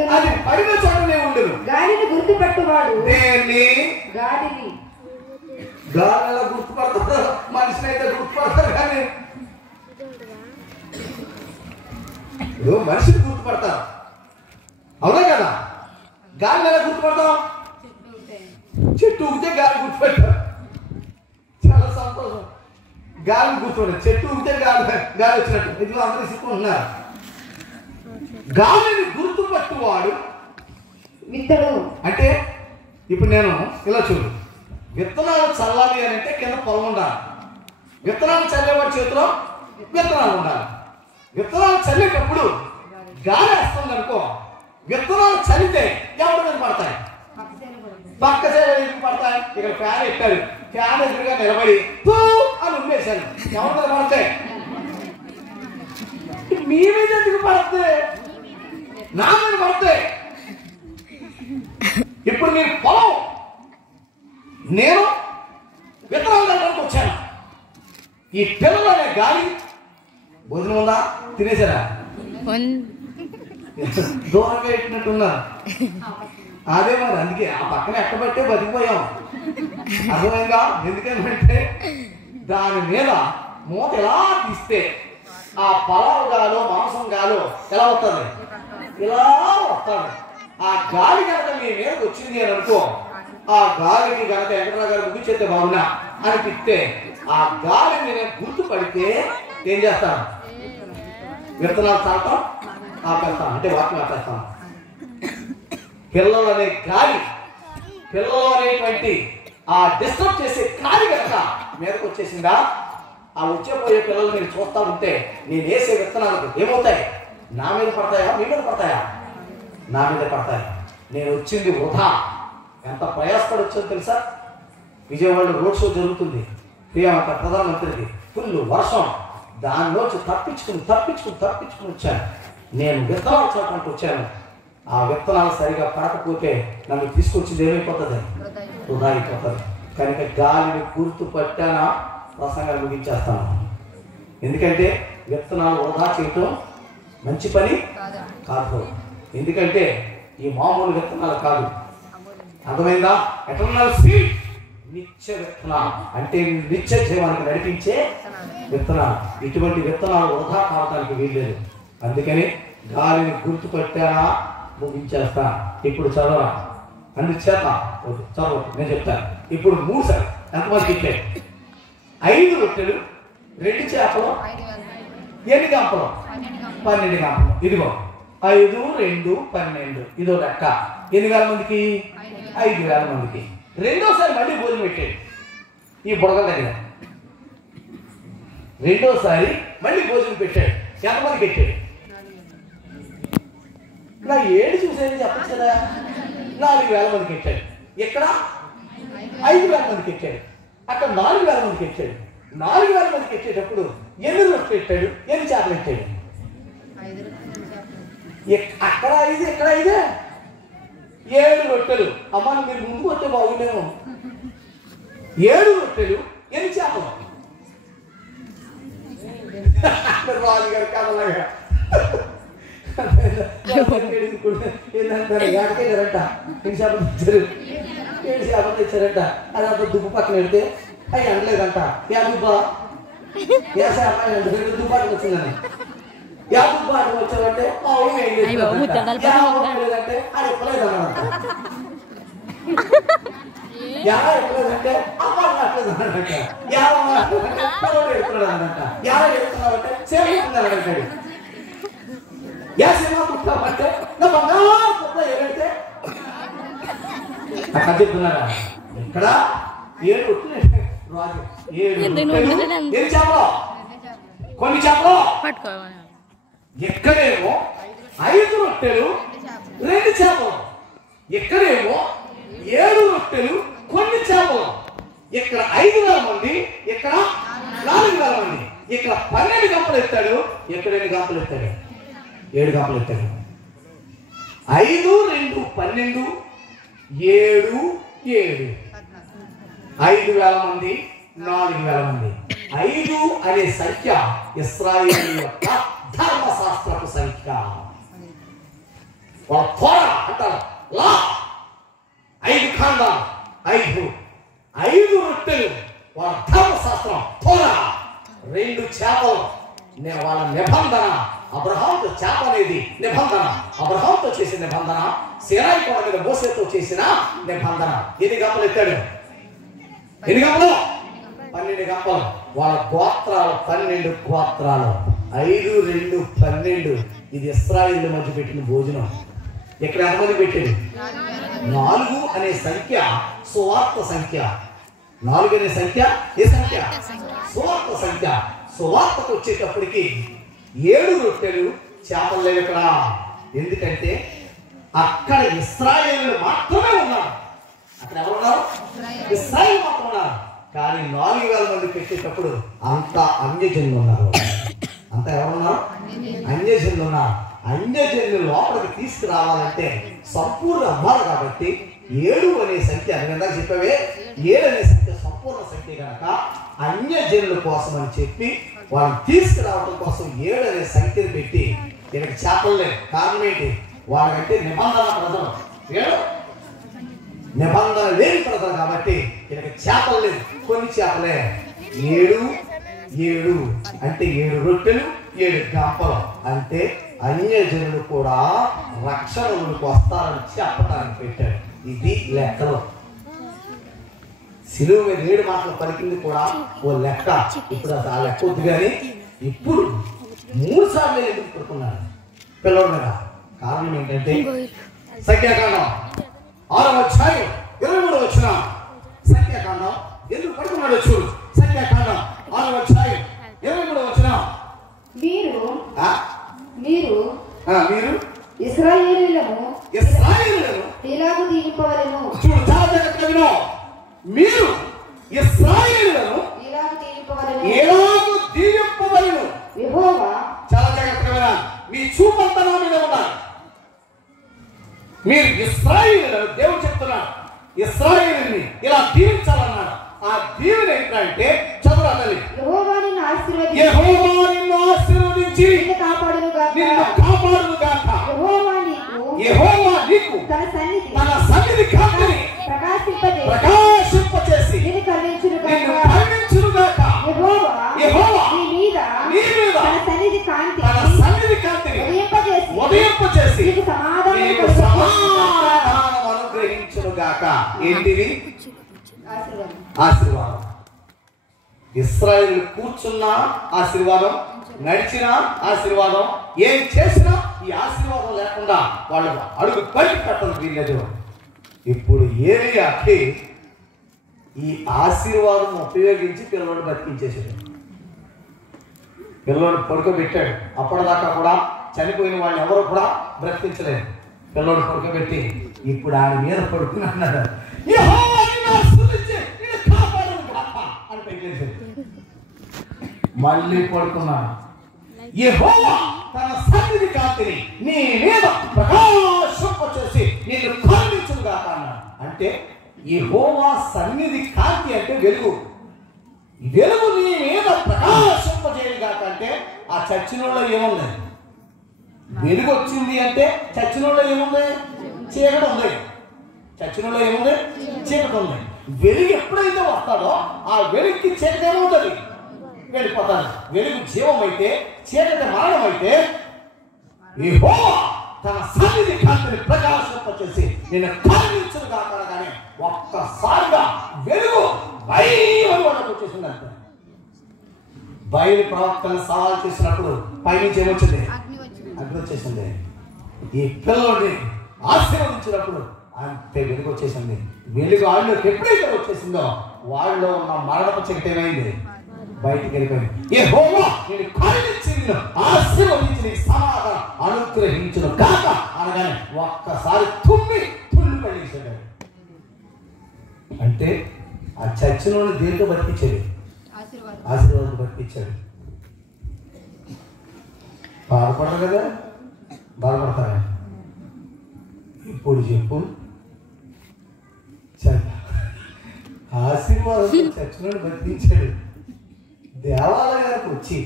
ఉండును. అది పడిన చోటనే ఉండును. గాలిని గుర్తుపట్టువాడు దేన్ని? గాలిని. గాలి ఎలా గుర్తుపడతారు? మనిషిని అయితే గుర్తుపడతారు, కానీ మనిషిని గుర్తుపడతారు. అవునా కదా? గాలి ఎలా గుర్తుపడతాం? చెట్టు ఊగితే గాలి గుర్తుపెట్టారు. చాలా సంతోషం. గాలి గుర్తుపడదు. చెట్టు ఊగితే గాలి గాలి వచ్చినట్టు. ఇదిగో అందరూ ఇసుకుంటున్నారు. గాలిని గుర్తుపట్టువాడు విత్తడు. అంటే ఇప్పుడు నేను ఇలా చూడు, విత్తనాలు చల్లాలి అని అంటే కింద పొలం ఉండాలి. విత్తనాలు చల్లేవాడి చేతిలో విత్తనాలు ఉండాలి. విత్తనాలు చల్లేటప్పుడు గాలి వస్తుంది అనుకో, విత్తనాలు చల్లితే ఎవరి మీద పడతాయి? పక్క సైడ్ పడతాయి. ఇక్కడ ఫ్యాన్ ఎట్టారు, ఫ్యాన్ ఎదురుగా నిలబడి తూ అని ఉండేశాను. ఎవరి మీద పడతాయి? మీ మీద ఎందుకు పడతాయి? నా మీద పడతాయి. ఇప్పుడు మీరు పొలం, నేను విత్తనాలు దగ్గరకు వచ్చాను. ఈ పిల్లలు అనే గాలి భోజనం ఉందా? తినేసారా? దూరంగా పెట్టినట్టున్నా. అదే మరి, అందుకే ఆ పక్కన ఎక్కబట్టే బతికిపోయాం. అర్థమైందా? ఎందుకంటే దాని మీద మూత ఎలా తీస్తే ఆ పలావు గాలో మాంసం గాలో ఎలా వస్తుంది? ఇలా వస్తుంది. ఆ గాలి కనుక మీ మీదకి వచ్చింది అని అనుకో, ఆ గాలికి కనుక వెంకటరావు గారు ముగిచేస్తే బాగున్నా అనిపిస్తే, ఆ గాలిని నేను గుర్తుపడితే ఏం చేస్తాను? విత్తనాలు చల్లటం ఆపేస్తాను, అంటే వాటిని ఆపేస్తాను. పిల్లలు అనే గాలి, పిల్లలు అనేటువంటి ఆ డిస్టర్బ్ చేసే గాలి కనుక మీదకి వచ్చేసిందా, ఆ వచ్చేపోయే పిల్లలు మీరు చూస్తూ ఉంటే నేను వేసే విత్తనాలకు ఏమవుతాయి? నా మీద పడతాయా? మీ మీద పడతాయా? నా మీద పడతాయి. నేను వచ్చింది వృధా. ఎంత ప్రయాసపడి వచ్చాను తెలుసా? విజయవాడలో రోడ్ షో జరుగుతుంది. ప్రియాంక ప్రధానమంత్రికి ఫుల్ వర్షం. దానిలోంచి తప్పించుకుని వచ్చాను. నేను విత్తనాలు చోటకి వచ్చాను. ఆ విత్తనాలు సరిగా పడకపోతే నన్ను తీసుకొచ్చింది ఏమైపోతుంది? వృధా అయిపోతుంది. కనుక గాలిని గుర్తుపట్టానా ప్రసంగాలు ముగించేస్తాను. ఎందుకంటే విత్తనాలు వృధా చేయటం మంచి పని కాదు. ఎందుకంటే ఈ మామూలు విత్తనాలు కాదు. అర్థమైందా? ఎటర్నల్ సీడ్, నిత్య విత్తనాలు, అంటే నిత్య జీవానికి నడిపించే విత్తనాలు. ఇటువంటి విత్తనాలు వృధా కావడానికి వీల్లేదు. అందుకని గాలిని గుర్తుపట్టానా ముగించేస్తా. ఇప్పుడు చదవరా? అందుచేత చదవ, నేను చెప్తాను. ఇప్పుడు 3 సార్లు ఎంతమంది ఇచ్చారు? 5 రొట్టెలు 2 చేపలు, ఎన్ని గంపలు? 12 గంపలు. ఇదిగో 5, 2, 12. ఇదో లెక్క. ఎన్ని వేల మందికి? 5,000 మందికి. రెండోసారి మళ్ళీ భోజనం పెట్టాడు ఈ బుడగల దగ్గర. రెండోసారి మళ్ళీ భోజనం పెట్టాడు. ఎంతమందికి పెట్టాడు? నా 7 చూసేది చెప్పచ్చు కదా. 4,000 మందికి పెట్టాడు. ఎక్కడ? 5,000 మందికి పెట్టాడు. అక్కడ 4,000 మందికి పెట్టాడు. 4,000 మందికి పెట్టేటప్పుడు ఎన్ని రొట్టెలు పెట్టాడు? ఎన్ని చేపలు పెట్టాడు? అక్కడ 5, ఇక్కడ 5. 7 రొట్టెలు. అమ్మ మీరు ముందుకు వస్తే బాగుండేమో. 7 రొట్టెలు, ఎన్ని చేపలు? రాజుగారి కథలాగా ఏంటంటారు? ఏడకెళ్ళారంట. 7 చేపలు తెచ్చారు. 7 చేపలు తెచ్చారంట. అదంతా దుబ్బు పక్కన పెడితే అవి అనలేదంట. దుబ్బా దుబ్బు పక్కన వచ్చిందని. దుబ్బు అటు వచ్చారంటే లేదంటే అది ఎక్కలేదు అన్నాడంట. ఎక్కలేదంటే అట్లేదు అన్నాడంట. ఎడుతున్నాడు అన్నట. ఎడుతున్నాడంటే సేవంటాడు. సినిమా పుట్టామంటే నా బంగారు పుట్ట ఏదంటే అక్కడ చెప్తున్నారా? ఇక్కడ 7 రొట్టెలు రాజు. 7 చేపలు, కొన్ని చేపలు. ఎక్కడేమో 5 రొట్టెలు 2 చేపలు. ఎక్కడేమో 7 రొట్టెలు కొన్ని చేపలు. ఇక్కడ 5,000 మంది, ఇక్కడ 4,000 మంది. ఇక్కడ 12 గంపలు ఎత్తాడు. ఎక్కడ ఎన్ని గంపలు ఎత్తాడు? 7 గంపలు ఎత్తాడు. 5, 2, 12, 7, 7. 5,000 మంది, 4,000 మంది. 5 అనే సంఖ్య ఇశ్రాయేలు యొక్క ధర్మశాస్త్రపు సంఖ్య. వాళ్ళ త్వర అంటారు లా 5 ఖండాలు 5 రొట్టెలు వాళ్ళ ధర్మశాస్త్రం త్వర 2 చేపలు వాళ్ళ నిబంధన అబ్రహాంతో చేప అనేది నిబంధన అబ్రహాంతో చేసిన నిబంధన సీనాయి కొండ మీద మోసేతో చేసిన నిబంధన ఎన్ని గంపలు ఎత్తాడు 12 గంపలు వాళ్ళ గోత్రాలు 12 గోత్రాలు 5 2 12 ఇది ఇశ్రాయేలు మధ్య పెట్టిన భోజనం ఇక్కడ ఎంతమంది పెట్టాడు 4 అనే సంఖ్య సువార్త సంఖ్య 4 అనే సంఖ్య ఏ సంఖ్య సువార్త సంఖ్య సువార్తకు వచ్చేటప్పటికి 7 రొట్టెలు చేపలు లేవు ఇక్కడ ఎందుకంటే అక్కడ ఇశ్రాయేలు మాత్రమే ఉన్నారు అక్కడ ఎవరున్నారు ఇశ్రాయేలు మాత్రం ఉన్నారు కానీ 4000 మంది పెట్టేటప్పుడు అంతా అన్యజనులు ఉన్నారు అంతా ఎవరున్నారు అన్యజనులు ఉన్నారు అన్యజనులు లోపలికి తీసుకురావాలంటే సంపూర్ణ అవ్వాలి కాబట్టి 7 అనే సంఖ్య ఇందాక చెప్పావే 7 అనే సంఖ్య సంపూర్ణ సంఖ్య కనుక అన్యజనుల కోసం అని చెప్పి వాళ్ళని తీసుకురావడం కోసం 7 అనే సంఖ్యను పెట్టి ఇక్కడ చేపలు లేవు కారణం ఏంటి వాళ్ళకంటే నిబంధన ప్రజలు 7 నిబంధన లేని ప్రజలు కాబట్టి ఇక్కడ చేపలు లేవు కొన్ని చేపలే 7 అంటే 7 రొట్టెలు 7 గంపలు అంటే అన్యజనులు కూడా రక్షణలకు వస్తారని చెప్పడానికి పెట్టాడు ఇది లెక్కలో సిలువ మీద 7 మాటలు పలికింది కూడా ఓ లెక్క ఇప్పుడు ఆ లెక్క వద్దు కానీ ఇప్పుడు 3 సార్లు ఎందుకు పడుకున్నాడు పిల్లల మీద కారణం ఏంటంటే సంఖ్యాకాండం 6వ అధ్యాయం 23వ వచనం సంఖ్యాకాండం ఎందుకు పడుకున్నాడు చూడు సంఖ్యాకాండం 6వ అధ్యాయం 23వ వచనం మీరు ఇశ్రాయేలీయులను ఇలాగు దీవింపవలెను చూడు చాలా జాగ్రత్తగా విను మీరు ఇశ్రాయేలీయులను ఇలాగు దీవింపవలెను యెహోవా చాలా జాగ్రత్తగా వినాలి మీ చూపంతా నా మీద ఉండాలి మీరు ఇశ్రాయేలీయులను దేవుడు చెప్తున్నాడు ఇశ్రాయేలుని ఇలా దీవించాలన్నాడు ఆ దీవెన ఏంటంటే చదువు యెహోవా నిన్ను ఆశీర్వదించి నిన్ను కాపాడును గాక యెహోవా నీకు తన సన్నిధి కాంతిని ప్రకాశింపచేసి నిన్ను కరుణించును గాక యెహోవా నీ మీద తన సన్నిధి కాంతిని ఉదయింపచేసి నీకు సమాధానం అనుగ్రహించును గాక ఏంటిది ఆశీర్వాదం ఇశ్రాయేలు కూర్చున్నా ఆశీర్వాదం నడిచినా ఆశీర్వాదం ఏం చేసినా ఈ ఆశీర్వాదం లేకుండా వాళ్ళు అడుగు బయట పెట్టడం వీల్లేదు ఇప్పుడు ఏరియాకి ఈ ఆశీర్వాదం ఉపయోగించి పిల్లవాడు బతికించేసాడు పిల్లవాడు పడుకోబెట్టాడు అప్పటిదాకా కూడా చనిపోయిన వాళ్ళు ఎవరు కూడా బ్రతికించలేదు పిల్లవాడు పడుకోబెట్టి ఇప్పుడు ఆయన మీద పడుకుని అన్నాడు మళ్ళీ పడుకున్నాడు యెహోవా తన సన్నిధి కాంతిని నీ మీద ప్రకాశింపచేసి నిన్ను కరుణించును గాక అన్నాడు అంటే యెహోవా సన్నిధి కాంతి అంటే వెలుగు వెలుగు నీ మీద ప్రకాశింపజేయను గాక అంటే ఆ చచ్చినోళ్ళలో ఏముంది వెలుగు వచ్చింది అంటే చచ్చినోళ్ళలో ఏముంది చీకటి ఉంది చచ్చినోళ్ళలో ఏముంది చీకటి ఉంది వెలుగు ఎప్పుడైతే వస్తాడో ఆ వెలుగుకి చీకటి ఏమవుతుంది వెళ్ళిపోతాడు వెలుగు జీవం అయితే చీకటి మరణం అయితే యెహోవా తన సన్నిధి కాంతిని ప్రకాశింపచేసి నేను కరుణించును గాక అనగానే ఒక్కసారిగా వెలుగు బయలుకి వచ్చేసిందంటే బయలు ప్రవక్తను సవాల్ చేసినప్పుడు పైనుంచి ఏమొచ్చింది అగ్ని వచ్చేసింది ఈ పిల్లల్ని ఆశీర్వదించినప్పుడు అంతే వెలుగు వచ్చేసింది వెలుగు వాళ్ళకి ఎప్పుడైతే వచ్చేసిందో వాళ్ళలో ఉన్న మరణపు చీకటి ఏమైంది బయటికి వెళ్ళిపోయింది యెహోవా నేను కరుణించి నిన్ను ఆశీర్వదించి నీకు సమాధానం అనుగ్రహించును గాక అనగానే ఒక్కసారి తుల్లి పడేసాడు అంటే ఆ చర్చిలో దేంతో బతికించాడు ఆశీర్వాదం బతికించాడు బాధపడరు కదా బాధపడతారా ఇప్పుడు చెప్పు ఆశీర్వాదం చర్చిలో బతికించాడు దేవాలయానికి వచ్చి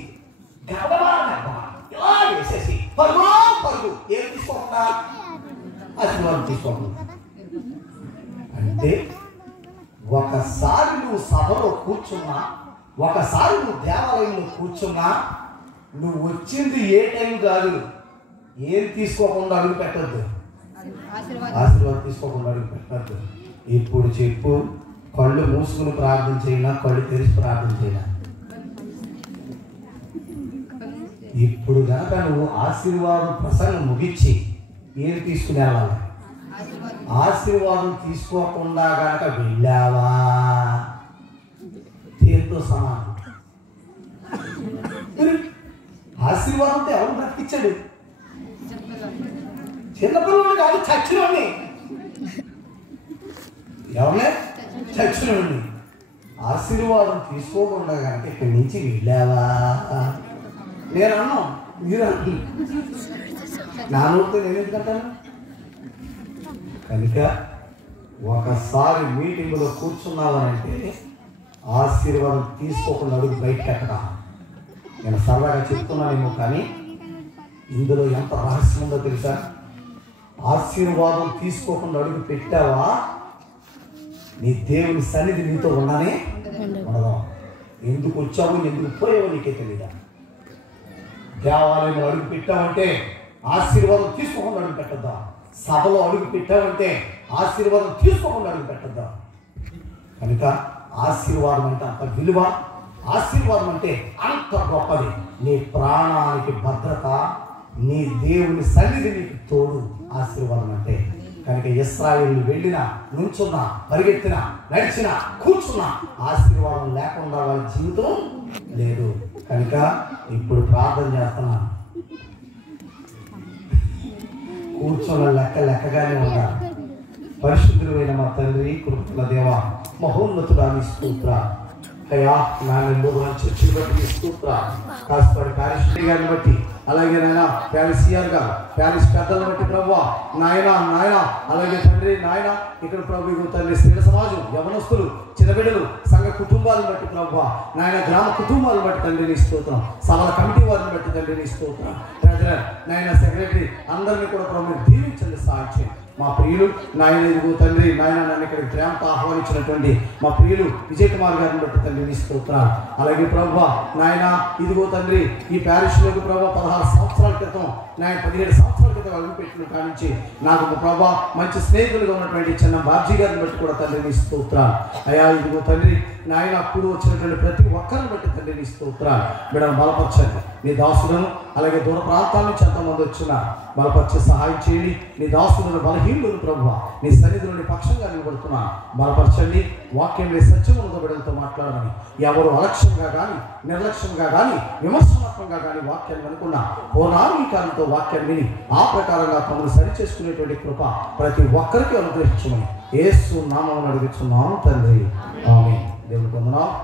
ఇలా వేసేసి పరుగు ఏం తీసుకుంటున్నా ఆశీర్వాదం తీసుకోకుండా. అంటే ఒకసారి నువ్వు సభలో కూర్చున్నా, ఒకసారి నువ్వు దేవాలయంలో కూర్చున్నా, నువ్వు వచ్చింది ఏ టైం కాదు. ఏం తీసుకోకుండా అడుగు పెట్టద్దు, ఆశీర్వాదం తీసుకోకుండా అడుగు పెట్టద్దు. ఇప్పుడు చెప్పు, కళ్ళు మూసుకుని ప్రార్థన చేయినా, కళ్ళు తెరిచి ప్రార్థన చేయినా? ఇప్పుడు కనుక నువ్వు ఆశీర్వాదం ప్రసంగం ముగించి ఏం తీసుకుని వెళ్ళాలి? ఆశీర్వాదం తీసుకోకుండా కనుక వెళ్ళావా, దేంతో సమానం? ఆశీర్వాదంతో ఎవరు బ్రతికించాడు? చిన్నపిల్లలు కాదు, చచ్చినోడిని. ఎవరే? చచ్చినోడిని. ఆశీర్వాదం తీసుకోకుండా కనుక ఇక్కడి నుంచి వెళ్ళావా? నేను అన్నా, మీరు నా నోటితో నేను ఎందుకంటాను? కనుక ఒకసారి మీటింగ్లో కూర్చున్నావనంటే ఆశీర్వాదం తీసుకోకుండా అడుగు బయటకు ఎక్కడా. నేను సరదాగా చెప్తున్నానేమో, కానీ ఇందులో ఎంత రహస్యం ఉందో తెలుసా? ఆశీర్వాదం తీసుకోకుండా అడుగు పెట్టావా, నీ దేవుని సన్నిధి నీతో ఉండనే ఉండదా. ఎందుకు వచ్చావు, ఎందుకు పోయావో నీకే తెలీదా? దేవాలయంలో అడుగు పెట్టావంటే ఆశీర్వాదం తీసుకోకుండా అడుగు పెట్టద్దా? సభలో అడుగు పెట్టావంటే ఆశీర్వాదం తీసుకోకుండా అడుగు పెట్టద్దా? కనుక ఆశీర్వాదం అంటే అంత విలువ, ఆశీర్వాదం అంటే అంత గొప్పది. నీ ప్రాణానికి భద్రత, నీ దేవుని సన్నిధి నీకు తోడు ఆశీర్వాదం అంటే. కనుక ఇశ్రాయేలు వెళ్ళినా, నుంచున్నా, పరిగెత్తినా, నడిచినా, కూర్చున్నా ఆశీర్వాదం లేకుండా వాళ్ళ జీవితం లేదు. కనుక ఇప్పుడు ప్రార్థన చేస్తున్నాను, కూర్చున్న లెక్కగానే ఉండాలి. పరిశుద్ధుడైన మా తండ్రి, కృపల దేవ, మహోన్నతుడా నీ స్తోత్ర అయ్యా. నా నెల్లూరు చర్చిని బట్టి నీ స్తోత్ర. కాస్పాడు ప్యారిస్ గారిని బట్టి, అలాగే నాయన ప్యారిస్ సిఆర్ గారు, ప్యారిస్ పెద్దలను బట్టి ప్రభువా నాయన, అలాగే తండ్రి నాయన ఇక్కడ ప్రభు తండ్రి స్త్రీల సమాజం, యవనస్తులు, చిన్నబిడ్డలు, సంఘ కుటుంబాలను బట్టి ప్రభువా నాయన, గ్రామ కుటుంబాలను బట్టి తండ్రి నీ స్తోత్రం, సభల కమిటీ వారిని బట్టి తండ్రి నీ స్తోత్రం, ట్రెజరర్ నాయన, సెక్రటరీ అందరినీ కూడా ప్రభు దీవించండి, సహాయం చేయండి. మా ప్రియులు నాయన ఇదిగో తండ్రి నాయన నన్ను ఇక్కడ ప్రేమతో ఆహ్వానించినటువంటి మా ప్రియులు విజయ్ కుమార్ గారిని బట్టి తండ్రి నీ స్తోత్రాలు. అలాగే ప్రభువా నాయన ఇదిగో తండ్రి ఈ ప్యారిష్లోకి ప్రభువా 16 సంవత్సరాల క్రితం, నాయన 17 సంవత్సరాల క్రితం అడుగుపెట్టిన కానించి నాకు ప్రభువా మంచి స్నేహితులుగా ఉన్నటువంటి చిన్న బాబ్జీ గారిని బట్టి కూడా తండ్రి నీ స్తోత్రాలు. అయ్యా ఇదిగో తండ్రి నాయన అప్పుడు వచ్చినటువంటి ప్రతి ఒక్కరిని బట్టి తండ్రి నీ స్తోత్రాలు. బిడ్డను బలపరచండి, నీ దాసులను అలాగే దూర ప్రాంతాల నుంచి ఎంతమంది వచ్చినా బలపరిచి సహాయం చేయండి. నీ దాసులను బలహీనులను ప్రభువా నీ సన్నిధిలోని పక్షంగా నిలబడుతున్నా బలపరచండి. వాక్యంలో సత్యములతో బిడ్డలతో మాట్లాడమని, ఎవరు అలక్ష్యంగా కానీ, నిర్లక్ష్యంగా కానీ, విమర్శనాత్మకంగా కానీ వాక్యాన్ని అనుకున్నా పూర్ణాంగీకారంతో వాక్యాన్ని విని ఆ ప్రకారంగా తమను సరి చేసుకునేటువంటి కృప ప్రతి ఒక్కరికి అనుగ్రహించమని యేసు నామమున అడుగుతున్నాను తండ్రి, ఆమేన్. దేవునికి వందనాలు.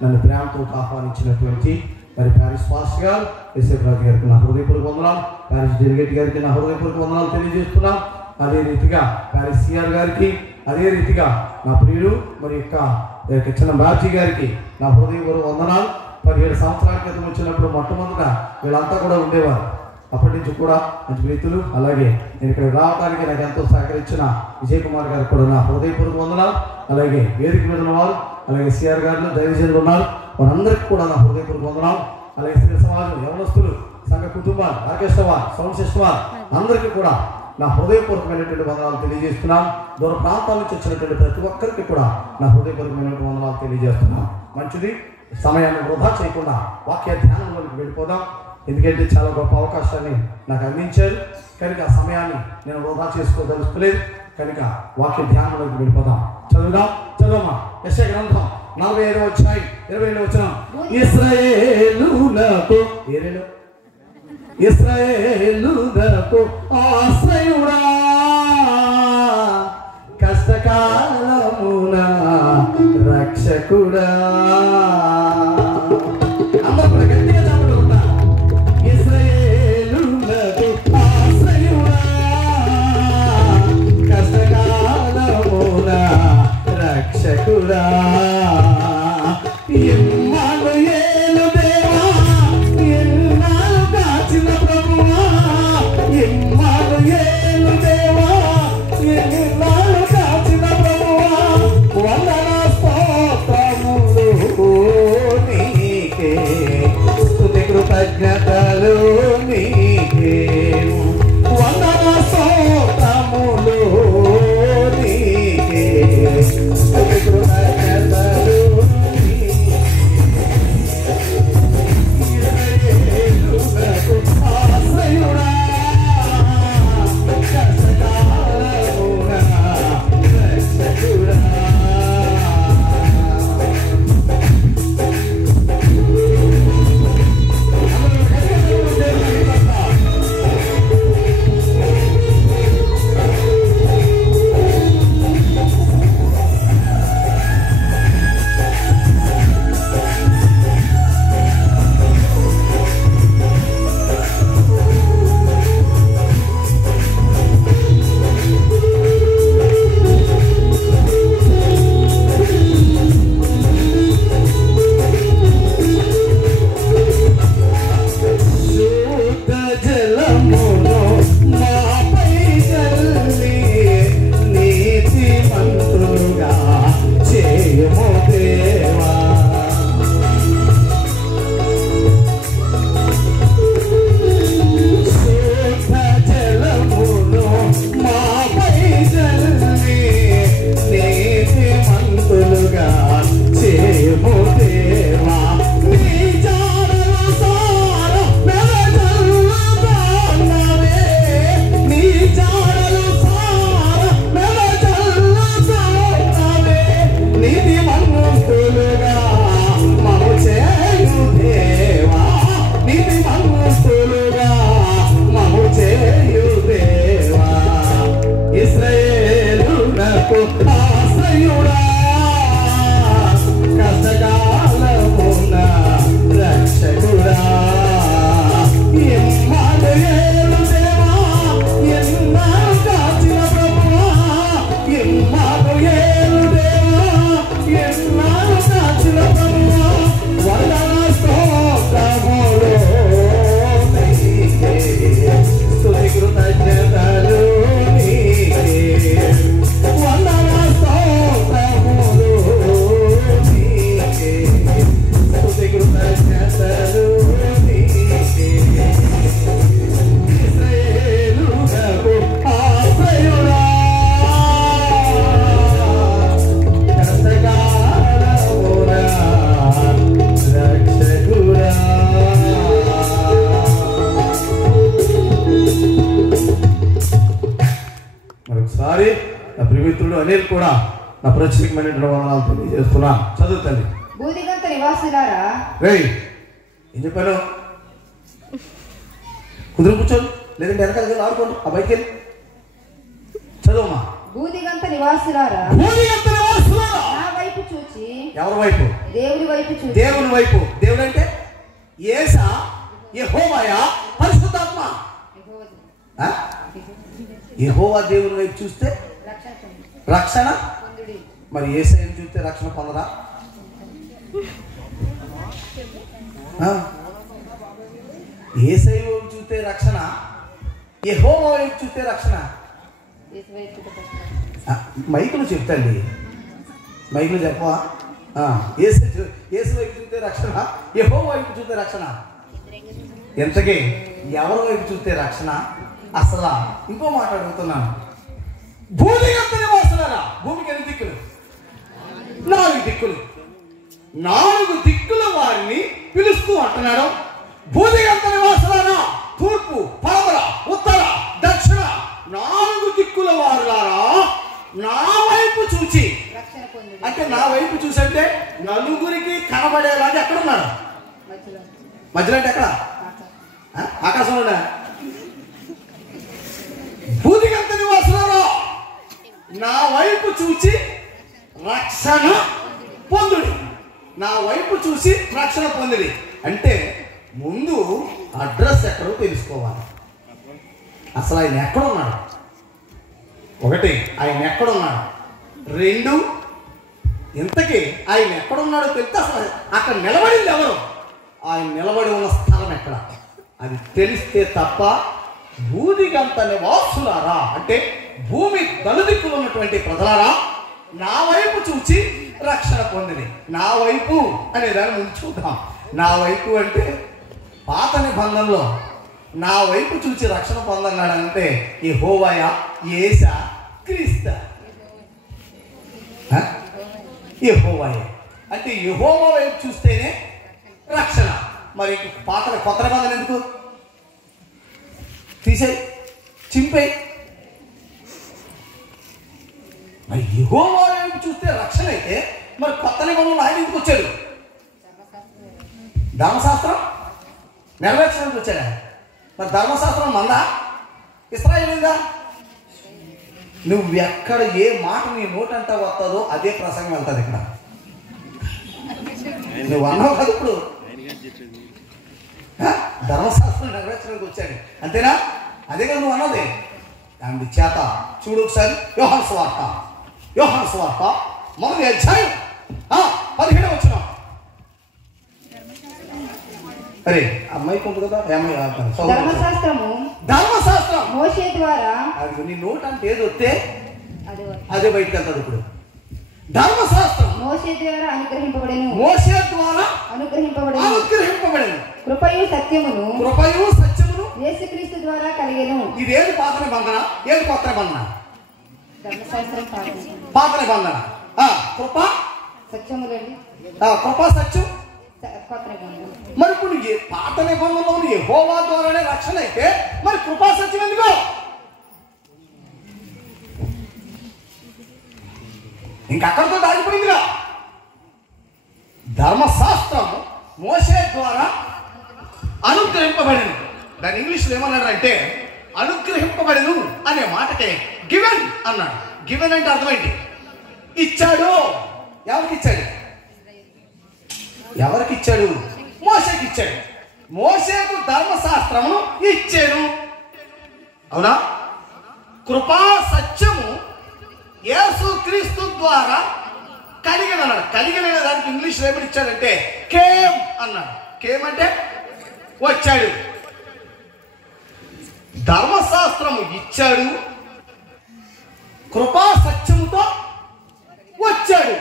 నన్ను ప్రేమతో ఆహ్వానించినటువంటి మరి ప్యారిస్ పాస్టర్ గారు, ఎస్ఎఫ్ రాజు గారికి నా హృదయపూర్వక వందనాలు, ప్యారిస్ డెలిగేట్ గారికి నా హృదయపూర్వక వందనాలు తెలియజేస్తున్నాం. అదే రీతిగా ప్యారిస్ సిఆర్ గారికి, అదే రీతిగా నా ప్రియుడు మరి యొక్క చిన్న బాబ్జీ గారికి నా హృదయపూర్వక వందనాలు. 17 సంవత్సరాల క్రితం వచ్చినప్పుడు మొట్టమొదట వీళ్ళంతా కూడా ఉండేవారు. అప్పటి నుంచి కూడా మంచి మిత్రులు. అలాగే నేను ఇక్కడ రావడానికి నాకు ఎంతో సహకరించిన విజయ్ కుమార్ గారికి కూడా నా హృదయపూర్వక వందనాలు. అలాగే వేదిక మీద ఉన్నవారు, అలాగే సిఆర్ గారు, దైవజనులు ఉన్నారు, వారందరికీ కూడా నా హృదయపూర్వక వందనాలు. అలాగే స్త్రీ సమాజం, యవనస్తులు, సంఘ కుటుంబాలు, ఆర్కెస్ట్రా వారు, సౌండ్ సిస్టమ్ వారు అందరికీ కూడా నా హృదయపూర్వకమైనటువంటి వందనాలు తెలియజేస్తున్నాను. దూర ప్రాంతాల నుంచి వచ్చినటువంటి ప్రతి ఒక్కరికి కూడా నా హృదయపూర్వకమైనటువంటి వందనాలు తెలియజేస్తున్నాను. మంచిది, సమయాన్ని వృధా చేయకుండా వాక్య ధ్యానంలోకి వెళ్ళిపోదాం. ఎందుకంటే చాలా గొప్ప అవకాశాన్ని నాకు అందించారు కనుక ఆ సమయాన్ని నేను వృధా చేసుకోదలుచుకోలేదు. కనుక వాక్య ధ్యానంలోకి వెళ్ళిపోదాం. చదువుమా యెషయా గ్రంథం 45వ అధ్యాయం 20వ వచనం. ఇశ్రాయేలునకు ఆశ్రయుడా, కష్టకాలమున రక్షకుడా. అందరూ కూడా గట్టిగా చెప్పకుండా ఇశ్రాయేలునకు ఆశ్రయుడా, కష్టకాలమున రక్షకుడా. ఇమ్మానుయేలు దేవా, ఎన్నాళ్ళు కాచిన ప్రభువా, ఇమ్మానుయేలు దేవా, ఆశ్రయుడా కష్టకాలమున రక్షకుడా ఇమ్మానుయేలు దేవా ఎన్నాళ్ళు కాచిన ప్రభువా ఇమ్మానుయేలు దేవా ఎన్నాళ్ళు కాచిన ప్రభువా వందన స్తోత్రములు నీకే స్తుతి కృతజ్ఞతలు నీకే వందన స్తోత్రములు నీకే స్తుతి కృతజ్ఞతలు నీకే ఇశ్రాయేలునకు ఆశ్రయుడా కష్టకాలమున రక్షకుడా. మరొకసారి నా ప్రియమిత్రుడు అనిల్ కూడా నా ప్రత్యేకమైనటువంటి వందనాలు తెలియజేస్తున్నా. చదువు తల్లి. బూదిగంత నివాసులారా రేయ్ ఏం చెప్పాను? కుదురు కూర్చోండి, లేదంటే వెనకాల వెళ్ళి ఆడుకోండి. ఆ బైక్ వెళ్ళి చదువుమా. బూదిగంత నివాసులారా భూమిగంత నివాసులారా. నా వైపు చూచి ఎవరి వైపు? దేవుడి వైపు చూచి దేవుని వైపు. దేవుడు అంటే యేసా, యెహోవాయా, పరిశుద్ధాత్మ? ఆ? యెహోవా దేవుని వైపు చూస్తే రక్షణ పొందుడి. రక్షణ. మరి యేసయ్యను చూస్తే రక్షణ పొందరా? యేసయ్య వైపు చూస్తే రక్షణ, యెహోవా వైపు చూస్తే రక్షణ. యేసు వైపు చూడటం. మైకులు చెప్తాండి, మైకులు చెప్పవా? యేసు వైపు చూస్తే రక్షణ, యెహోవా వైపు చూస్తే రక్షణ. ఎంతకీ ఎవరి వైపు చూస్తే రక్షణ? అసలు ఇంకో మాట అడుగుతున్నాను. భూమిగంత నివాసులారా. భూమికి ఎన్ని దిక్కులు? 4 దిక్కులు. 4 దిక్కుల వారిని పిలుస్తూ అంటున్నాడు. భూమిగంత నివాసులారా, తూర్పు, పడమర, ఉత్తర, దక్షిణ 4 దిక్కుల వారులారా నా వైపు చూచి. రక్షణ పొందుడి. అంటే నా వైపు చూసంటే నలుగురికి కనబడేలాగా ఎక్కడున్నాడు? మధ్యలో మధ్యలో అంటే ఎక్కడ? ఆకాశంలోనే. భూమిగంత నివాసులారా నా వైపు చూచి రక్షణ పొందుడి. నా వైపు చూసి రక్షణ పొందిడి అంటే ముందు అడ్రస్ ఎక్కడో తెలుసుకోవాలి. అసలు ఆయన ఎక్కడున్నాడు? 1 ఆయన ఎక్కడున్నాడు? 2 ఇంతకీ ఆయన ఎక్కడున్నాడో తెలిస్తే అసలు అక్కడ నిలబడింది ఎవరు? ఆయన నిలబడి ఉన్న స్థలం ఎక్కడ? అది తెలిస్తే తప్ప భూమిగంత నివాసులారా అంటే భూమి నలుదిక్కులు ఉన్నటువంటి ప్రజలారా నా వైపు చూచి రక్షణ పొందిని. నా వైపు అనే దాన్ని ముందు చూద్దాం. నా వైపు అంటే పాత నిబంధనలో నా వైపు చూచి రక్షణ పొందన్నాడంటే యెహోవాయా, యేసా, క్రీస్తు? యెహోవాయే. అంటే యెహోవా వైపు చూస్తేనే రక్షణ. మరి పాత కొత్త నిబంధన ఎందుకు? తీసేయి, చింపేయి. మరి యెహోవా వైపు చూస్తే రక్షణ అయితే మరి కొత్త నిబంధనలు ఆయన ఎందుకు వచ్చాడు? ధర్మశాస్త్రం నెరవేర్చడానికి వచ్చాడా? మరి ధర్మశాస్త్రం మందా? ఇశ్రాయేలుదా? నువ్వు ఎక్కడ ఏ మాట నీ నోటంతా వస్తుందో అదే ప్రసంగం వెళ్తుంది. ఇక్కడ నువ్వు అన్నావు కదా ఇప్పుడు ధర్మశాస్త్రం నెరవేర్చడానికి వచ్చాడు అంతేనా? అదే కదా నువ్వు అన్నది. దాని చేత చూడు ఒకసారి యోహాను సువార్త 1వ అధ్యాయం 17వ వచనం. అరే అమ్మాయి కొంత కదా ధర్మశాస్త్రం మోషే ద్వారా అది నీ నోట్ అంటే ఏది వస్తే అదే అదే బయటకు వెళ్తాడు. ఇప్పుడు ధర్మశాస్త్రం మోషే ద్వారా అనుగ్రహింపబడెను. మోషే ద్వారా అనుగ్రహింపబడెను. కృపయు సత్యమును యేసుక్రీస్తు ద్వారా కలిగెను. ఇదేది పాత నిబంధన, ఏది కొత్త నిబంధన? ధర్మశాస్త్రం పాత నిబంధన. కృప సత్యములండి. కృప సత్యం కొత్త నిబంధన. మరి ఇప్పుడు పాత నిబంధనలో యెహోవా ద్వారానే రక్షణ అయితే మరి కృపా సత్యం ఎందుకు? ఇంకక్కడితో దాగిపోయిందిగా. ధర్మశాస్త్రం మోషే ద్వారా అనుగ్రహింపబడింది. దాని ఇంగ్లీష్లో ఏమన్నారంటే అనుగ్రహింపబడెను అనే మాటకే గివెన్ అన్నాడు. గివెన్ అంటే అర్థమైంది, ఇచ్చాడు. ఎవరికి ఇచ్చాడు? ఎవరికి ఇచ్చాడు? మోషేకి ఇచ్చాడు. మోషేకు ధర్మశాస్త్రమును ఇచ్చాను. అవునా? కృపా సత్యము యేసుక్రీస్తు ద్వారా కలిగిన అన్నాడు. కలిగిన దానికి ఇంగ్లీష్లో ఏమని ఇచ్చాడంటే కేమ్ అన్నాడు. కేమ్ అంటే వచ్చాడు. ధర్మశాస్త్రము ఇచ్చాడు, కృపా సత్యముతో వచ్చాడు.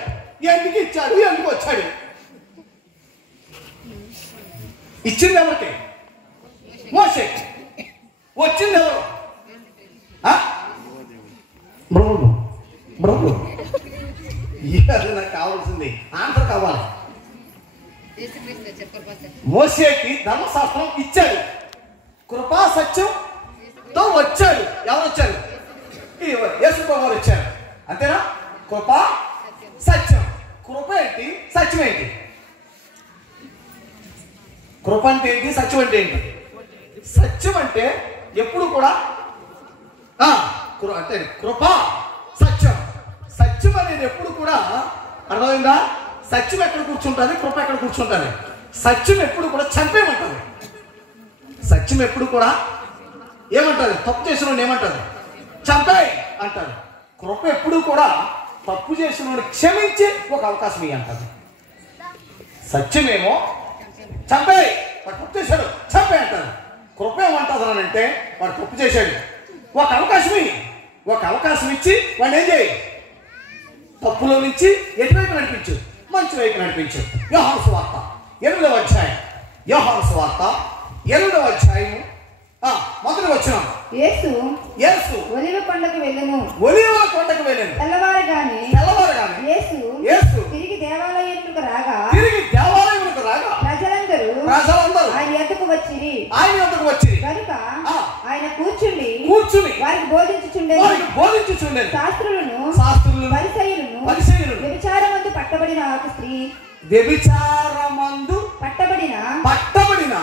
ఎందుకు ఇచ్చాడు? ఎందుకు వచ్చాడు? ఇచ్చింది ఎవరికి? మోషే. వచ్చింది ఎవరు? అది నాకు కావాల్సింది ఆన్సర్ కావాలి. మోషేకి ధర్మశాస్త్రం ఇచ్చాడు, కృపా సత్యంతో వచ్చాడు. ఎవరు వచ్చారు? యేసు వారు వచ్చారు. అంతేనా? కృప సత్యం. కృప ఏంటి? సత్యం ఏంటి? కృప అంటే ఏంటి? సత్యం అంటే ఏంటి? సత్యం అంటే ఎప్పుడు కూడా అంటే కృప సత్యం. సత్యం అనేది ఎప్పుడు కూడా అర్థమైందా? సత్యం ఎక్కడ కూర్చుంటుంది, కృప ఎక్కడ కూర్చుంటుంది? సత్యం ఎప్పుడు కూడా చంపేయమంటుంది. సత్యం ఎప్పుడు కూడా ఏమంటుంది? తప్పు చేసిన ఏమంటుంది? చంపేయ్ అంటారు. కృప ఎప్పుడు కూడా తప్పు చేసిన క్షమించి ఒక అవకాశం ఇవ్వంటుంది. సత్యమేమో చంపేయ్, వాడు తప్పు చేశాడు చంపే అంటారు. కృప ఏమంటుంది అని అంటే వాడు తప్పు చేశాడు, ఒక అవకాశం ఇవ్వి. ఒక అవకాశం ఇచ్చి వాడిని ఏం చేయి? తప్పులో నుంచి ఎటువైపు నడిపించు? మంచి వైపు నడిపించు. యోహాను సువార్త 8వ అధ్యాయం. యోహాను సువార్త 8వ అధ్యాయము మొదటి వచనం. యేసు ఒలీవ కొండకు వెళ్ళెను. తెల్లవారగానే యేసు తిరిగి దేవాలయమునకు రాగా ప్రజలందరూ ఆయన యొద్దకు వచ్చిరి. కనుక ఆయన కూర్చుని వారికి బోధించుచుండెను. శాస్త్రులను పరిసయ్యులను వ్యభిచారమందు పట్టబడిన ఒక స్త్రీ పట్టబడిన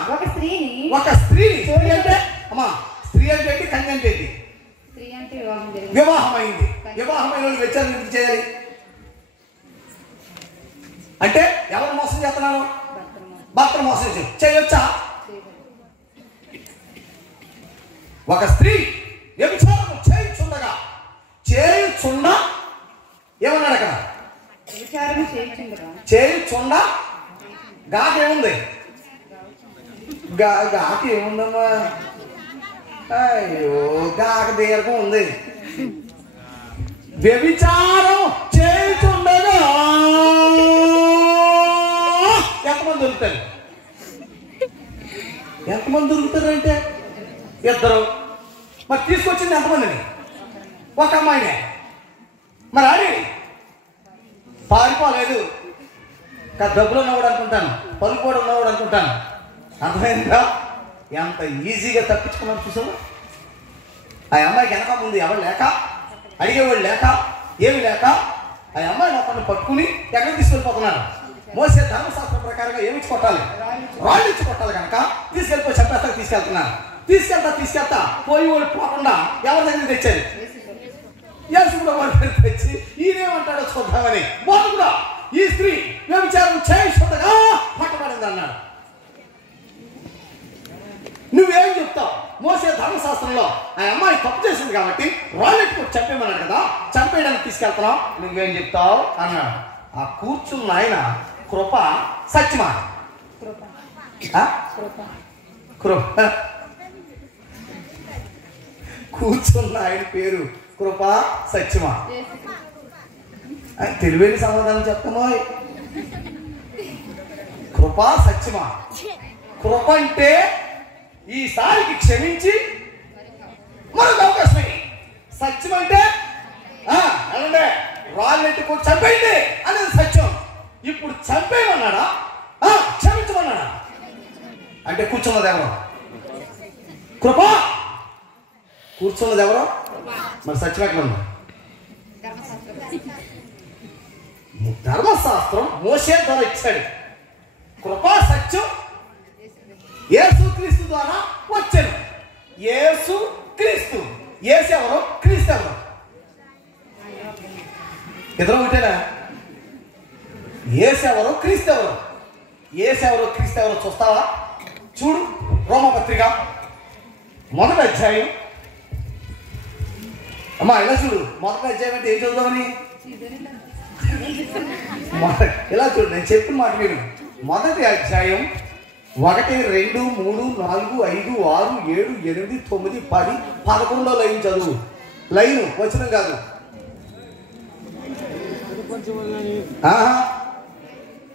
ఒక స్త్రీని అంటే అమ్మా, స్త్రీ అంటే కన్య అంటే వివాహమైంది. వివాహమైన వాళ్ళు వ్యభిచారం ఎందుకు చేయాలి? అంటే ఎవరు మోసం చేస్తున్నారు? భర్తను మోసం చేయొచ్చా? ఒక స్త్రీ వ్యభిచారం చేయుచుండా ఏమన్నాడు అక్కడ? చేయుచుండా గాక ఏముంది? గాక ఏముందమ్మా? అయ్యో, గాక దీర్ఘం ఉంది. వ్యభిచారం చేయుచుండగా ఎంతమంది దొరుకుతారు? ఎంతమంది దొరుకుతారంటే ఇద్దరు. మరి తీసుకొచ్చింది ఎంతమందిని? ఒక అమ్మాయినే. మరి అది పారిపోలేదు. డబ్బులు ఉన్నవాడు అనుకుంటాను, పలుకోడు ఉన్నవాడు అనుకుంటాను. అర్థమైందా? ఎంత ఈజీగా తప్పించుకున్నాడు చూసావా? ఆ అమ్మాయికి వెనక ముందు ఎవరు లేక, అడిగేవాళ్ళు లేక, ఏమి లేక ఆ అమ్మాయిని ఒకరిని పట్టుకుని ఎక్కడ తీసుకెళ్ళిపోతున్నారు? మోసే ధర్మశాస్త్రం ప్రకారంగా ఏమి ఇచ్చి కొట్టాలి? రాళ్ళు ఇచ్చి కొట్టాలి కనుక తీసుకెళ్ళిపోయి చంపేస్తాకు తీసుకెళ్తున్నారు. తీసుకెళ్తా పోయి వాళ్ళు పోకుండా ఎవరి దగ్గర తెచ్చారు? యేసుడు వారి దగ్గర తెచ్చి ఈయనేమంటాడో చూద్దామని కూడా ఈ స్త్రీ వ్యభిచారం చేయుచుండగా పట్టబడింది అన్నాడు. నువ్వేం చెప్తావు? మోసే ధర్మశాస్త్రంలో ఆ అమ్మాయి తప్పు చేసింది కాబట్టి రాళ్ళెట్టుకు చంపేమన్నాడు కదా, చంపేయడానికి తీసుకెళ్తున్నావు, నువ్వేం చెప్తావు అన్నాడు. ఆ కూర్చున్న ఆయన కృప సత్యమా? కృప. కూర్చున్న ఆయన పేరు కృప సత్యమా? తెలివైన సమాధానం చెప్తామో. కృప సత్యమా? కృప అంటే ఈసారికి క్షమించి మరొక అవకాశం. సత్యం అంటే అలాంటే రాళ్ళెట్టుకు చంపేయండి అనేది సత్యం. ఇప్పుడు చంపేయమన్నాడా, క్షమించమన్నాడా? అంటే కూర్చున్నది ఎవరో? కృప. కూర్చున్నది ఎవరో? మరి సత్యం ఎక్కడ ఉంది? ధర్మశాస్త్రం మోషే ద్వారా ఇచ్చాడు. కృపా సత్యం యేసుక్రీస్తు ద్వారా వచ్చాను. యేసు క్రీస్తు. యేసు ఎవరు, క్రీస్తు ఎవరు? ఇద్దరు ఒకటేనా? యేసు ఎవరు, క్రీస్తు ఎవరు? యేసు ఎవరు, క్రీస్తు ఎవరు చూస్తావా? చూడు, రోమపత్రిక 1వ అధ్యాయం. అమ్మా ఇలా చూడు, 1వ అధ్యాయం అంటే ఏం చదువుదామని? ఇలా చూడు, నేను చెప్పిన మాట మీరు. 1వ అధ్యాయం 1, 2, 3, 4, 5, 6, 7, 8, 9, 10, 11 లైన్ చదువు. లైను వచనం కాదు.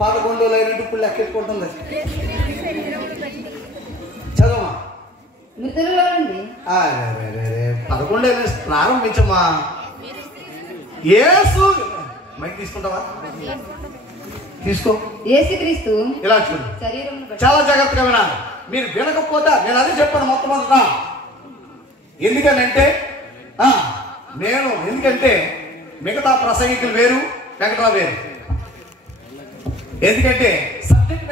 11 లైన్ అంటే ఇప్పుడు లెక్కెట్టుకుంటుంది. చదవమా. మృతులలో నుండి 11 ప్రారంభించమ్మా. యేసు మైక్ తీసుకుంటావా? తీసుకో. యేసుక్రీస్తు ఇలా చూడు, చాలా జాగ్రత్తగా వినాలి. మీరు వినకపోతే నేను అదే చెప్పాను మొత్తం అంతా. ఎందుకంటే మిగతా ప్రసంగికులు వేరు, వెంకటరా వేరు. ఎందుకంటే సబ్జెక్ట్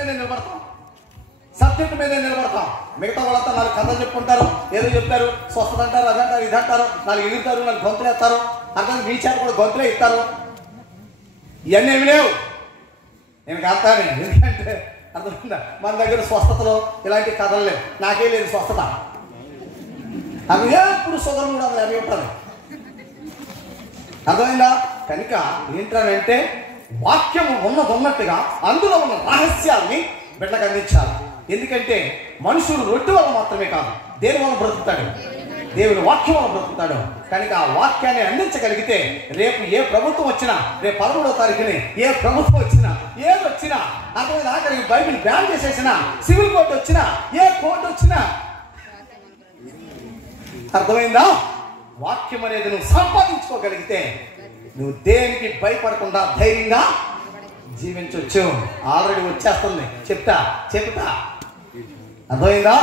మీద నిలబడతాం. మిగతా వాళ్ళంతా 4 కథలు చెప్పుకుంటారు, ఏదో చెప్తారు, స్వస్థత అంటారు, అదంటారు, ఇదంటారు, 4 ఎగురుతారు, 4 గొంతులు వేస్తారు, అర్థం మీ చేత కూడా గొంతులే ఇస్తారు. ఇవన్నీ ఏమి లేవు. నేను కాస్తాను. ఎందుకంటే అర్థమైందా, మన దగ్గర స్వస్థతలో ఇలాంటి కథలు లేవు. నాకే లేదు స్వస్థత. అది ఎప్పుడు సుగరం కూడా అది ఉంటుంది. అర్థమైందా? కనుక ఏంటంటే వాక్యము ఉన్నట్టుగా అందులో ఉన్న రహస్యాల్ని బిడ్డలకు అందించాలి. ఎందుకంటే మనుషులు రొట్టె వల్ల మాత్రమే కాదు, దేని వల్ల బ్రతుకుతాడు, దేవుని వాక్యం వల్ల బ్రతుకుతాడు. కనుక ఆ వాక్యాన్ని అందించగలిగితే రేపు ఏ ప్రభుత్వం వచ్చినా, రేపు 13వ తారీఖుని ఏ ప్రభుత్వం వచ్చినా, ఏది వచ్చినా, అర్థమైంది, ఆఖరికి బైబిల్ బ్యాన్ చేసేసినా, సివిల్ కోర్టు వచ్చినా, ఏ కోర్టు వచ్చినా, అర్థమైందా, వాక్యం అనేది నువ్వు సంపాదించుకోగలిగితే నువ్వు దేనికి భయపడకుండా ధైర్యంగా జీవించవచ్చు. ఆల్రెడీ వచ్చేస్తుంది, చెప్తా. అర్థమైందా?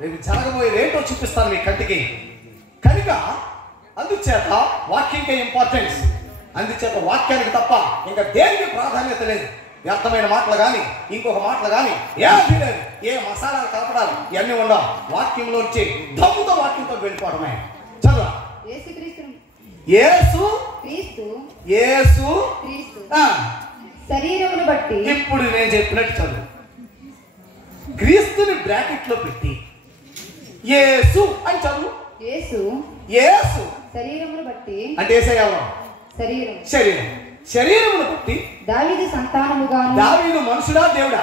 రేపు జరగబోయేది ఏంటో చూపిస్తాను మీ కంటికి. కనుక అందుచేత వాక్యంకే ఇంపార్టెన్స్. అందుచేత వాక్యానికి తప్ప ఇంకా దేనికి ప్రాధాన్యత లేదు. వ్యర్థమైన మాటలు కానీ ఇంకొక మాటలు కానీ ఏమీ లేదు. ఏ మసాలాలు కలపడాలి ఇవన్నీ ఉండవు. వాక్యంలోంచి దమ్ముతో వాక్యంతో వెళ్ళిపోవడమే. చదువు. యేసు శరీరమును బట్టి. ఇప్పుడు నేను చెప్పినట్టు చదువు. క్రీస్తుని బ్రాకెట్ లో పెట్టి యేసు అని చదువు. యేసు శరీరమును బట్టి అంటే శరీరమును బట్టి దావీదు సంతానముగాను. దావీదు మనుషుడా దేవుడా?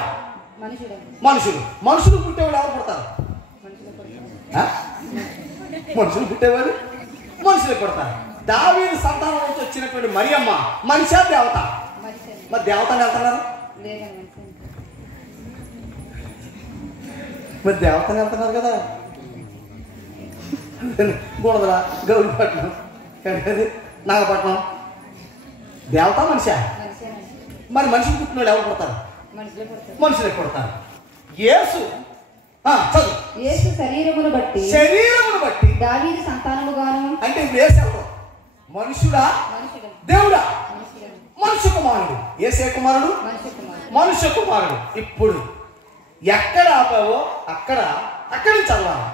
మనుషులు పుట్టేవాడు ఎవరు పుడతారు? మనుషులు పుట్టేవాడు మనుషులు పుడతారు. దావీదు సంతానం నుంచి వచ్చినటువంటి మరియమ్మ మనిషా దేవత? మరి దేవతని వెళ్తున్నారు, మరి దేవతని వెళ్తున్నారు కదా. గోడదల, గౌరీపట్నం, నాగపట్నం దేవత మనిషా? మరి మనుషులు పుట్టిన ఎవరు పుడతారు? మనుషులే పుడతారు. యేసు శరీరమును బట్టి దావీదు సంతానముగాను. అంటే యేసు ఎవరు? మనుషుడా దేవుడా? మనుష్య కుమారుడు. యేసే కుమారుడు, మనుష్య కుమారుడు. ఇప్పుడు ఎక్కడ ఆపావో అక్కడి చదవాలి.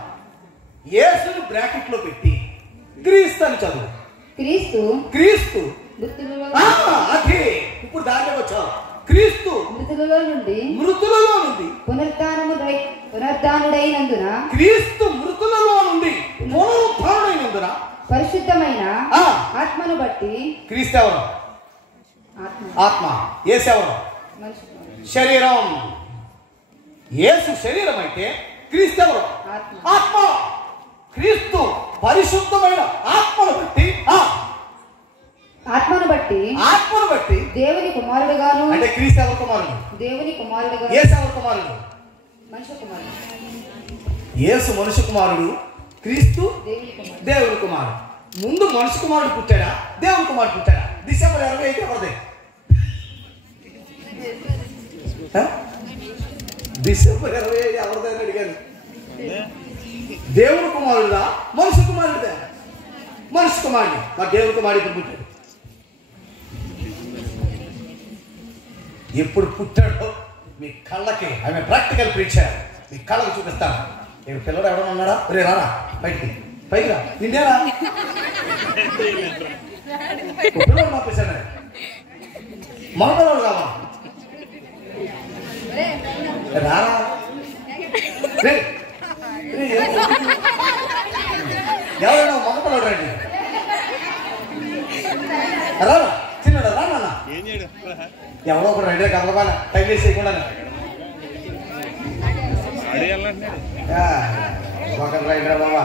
యేసుని బ్రాకెట్ లో పెట్టి క్రీస్తు అని చదువు. క్రీస్తు అదే ఇప్పుడు దాంట్లో వచ్చావు. క్రీస్తు మృతులలో నుండి పునరుద్ధానుడైనందున, క్రీస్తు మృతులలో నుండి పునరుద్ధానుడైనందున పరిశుద్ధమైన ఆత్మను బట్టి. క్రీస్తు ఎవరు? ఆత్మ. యేసు ఎవరు? శరీరం. యేసు శరీరం అయితే క్రీస్తు ఎవరు? ఆత్మ. క్రీస్తు పరిశుద్ధమైన ఆత్మను బట్టి దేవుని కుమారుడుగాను. అంటే క్రీస్తు ఎవరు కుమారుడు? దేవుని కుమారుడుగా. యేసు ఎవరు కుమారుడు? మనుష్య కుమారుడు. యేసు మనుష్య కుమారుడు, క్రీస్తు దేవుని కుమారుడు. ముందు మనుష్య కుమారుడు పుట్టాడా, దేవుని కుమారుడు పుట్టాడా? డిసెంబర్ 25 ఎవరిది? డిసెంబర్ 25 ఎవరిదని అడిగారు. దేవుని కుమారుడా, మనుష్య కుమారుడా? మనుష్య కుమారుడు. మరి దేవుని కుమారుడు ఇప్పుడు పుట్టాడు. ఎప్పుడు పుట్టాడో మీ కళ్ళకి ఆమె ప్రాక్టికల్ ప్రీచర్ మీ కళ్ళకి చూపిస్తాను. నేను పిల్లడు ఎవడన్నా ఉన్నాడా? రే రారా బయటికి పైకి రా నిండేరా పంపిస్తాడు మగపిల్లడు కావా రారా ఎవరైనా మగపిల్లడు రండి రా చిన్నాడు రా నాన్న ఎవరో ఒకరు రండి కదలబాల టైం వేసి చేయకుండా ఒకరు రైట్ రా బాబా